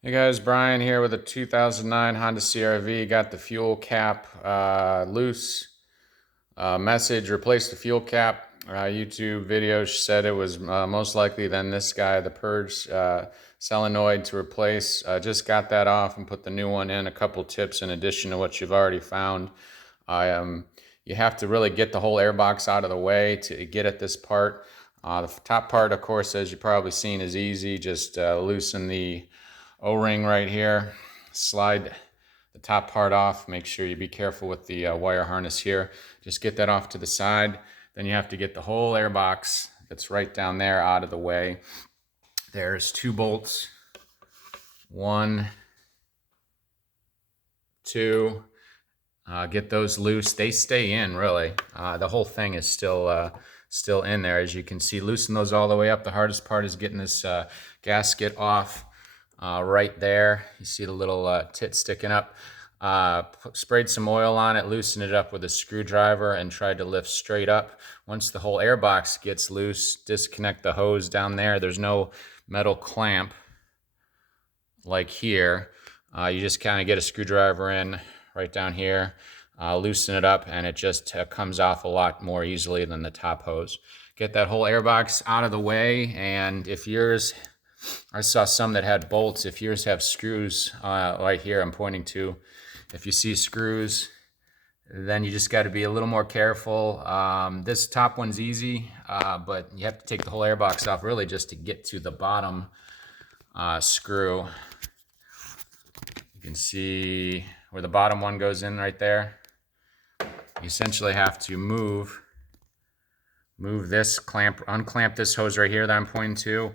Hey guys, Brian here with a 2009 Honda CRV. Got the fuel cap loose. Message, replace the fuel cap. YouTube video said it was most likely then this guy, the purge solenoid to replace. Just got that off and put the new one in. A couple tips in addition to what you've already found. You have to really get the whole airbox out of the way to get at this part. The top part, of course, as you've probably seen, is easy. Just loosen the O-ring right here, slide the top part off. Make sure you be careful with the wire harness here. Just get that off to the side. Then you have to get the whole airbox that's right down there out of the way. There's 2 bolts. 1, 2. Get those loose. They stay in, really. The whole thing is still in there, as you can see. Loosen those all the way up. The hardest part is getting this gasket off. Right there, you see the little tit sticking up. Sprayed some oil on it, loosened it up with a screwdriver, and tried to lift straight up. Once the whole airbox gets loose, disconnect the hose down there. There's no metal clamp like here. You just kind of get a screwdriver in right down here, loosen it up, and it just comes off a lot more easily than the top hose. Get that whole airbox out of the way, and if yours, I saw some that had bolts. If yours have screws, right here I'm pointing to, if you see screws, then you just got to be a little more careful. This top one's easy, but you have to take the whole airbox off really just to get to the bottom screw. You can see where the bottom one goes in right there. You essentially have to move this clamp, unclamp this hose right here that I'm pointing to.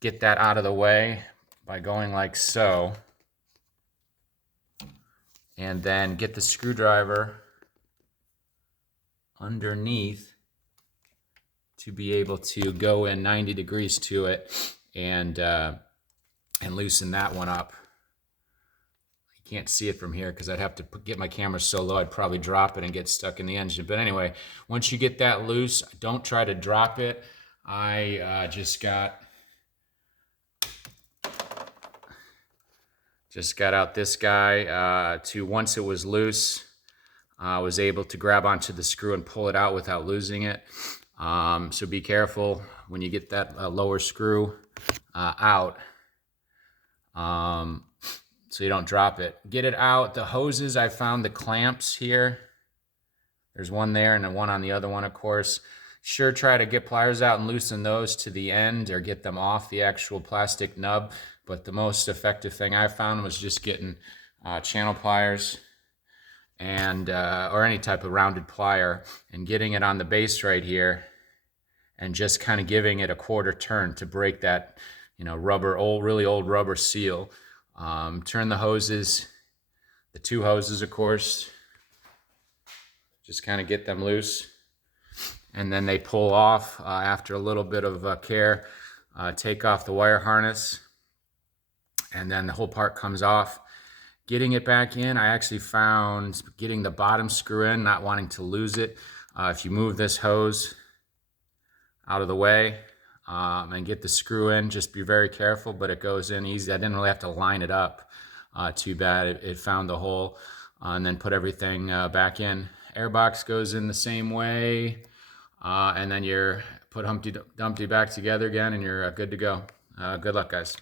Get that out of the way by going like so, and then get the screwdriver underneath to be able to go in 90 degrees to it and loosen that one up. You can't see it from here because I'd have to get my camera so low I'd probably drop it and get stuck in the engine. But anyway, once you get that loose, don't try to drop it. I just got out this guy to, once it was loose, I was able to grab onto the screw and pull it out without losing it. So be careful when you get that lower screw out, so you don't drop it. Get it out. The hoses, I found the clamps here. There's one there and one on the other one, of course. Sure, try to get pliers out and loosen those to the end or get them off the actual plastic nub. But the most effective thing I found was just getting channel pliers and or any type of rounded plier and getting it on the base right here and just kind of giving it a quarter turn to break that, really old rubber seal. Turn the hoses, the 2 hoses, of course, just kind of get them loose, and then they pull off after a little bit of care. Take off the wire harness, and then the whole part comes off. Getting it back in, I actually found getting the bottom screw in, not wanting to lose it. If you move this hose out of the way and get the screw in, just be very careful, but it goes in easy. I didn't really have to line it up too bad. It found the hole, and then put everything back in. Airbox goes in the same way, and then you're put Humpty Dumpty back together again, and you're good to go. Good luck, guys.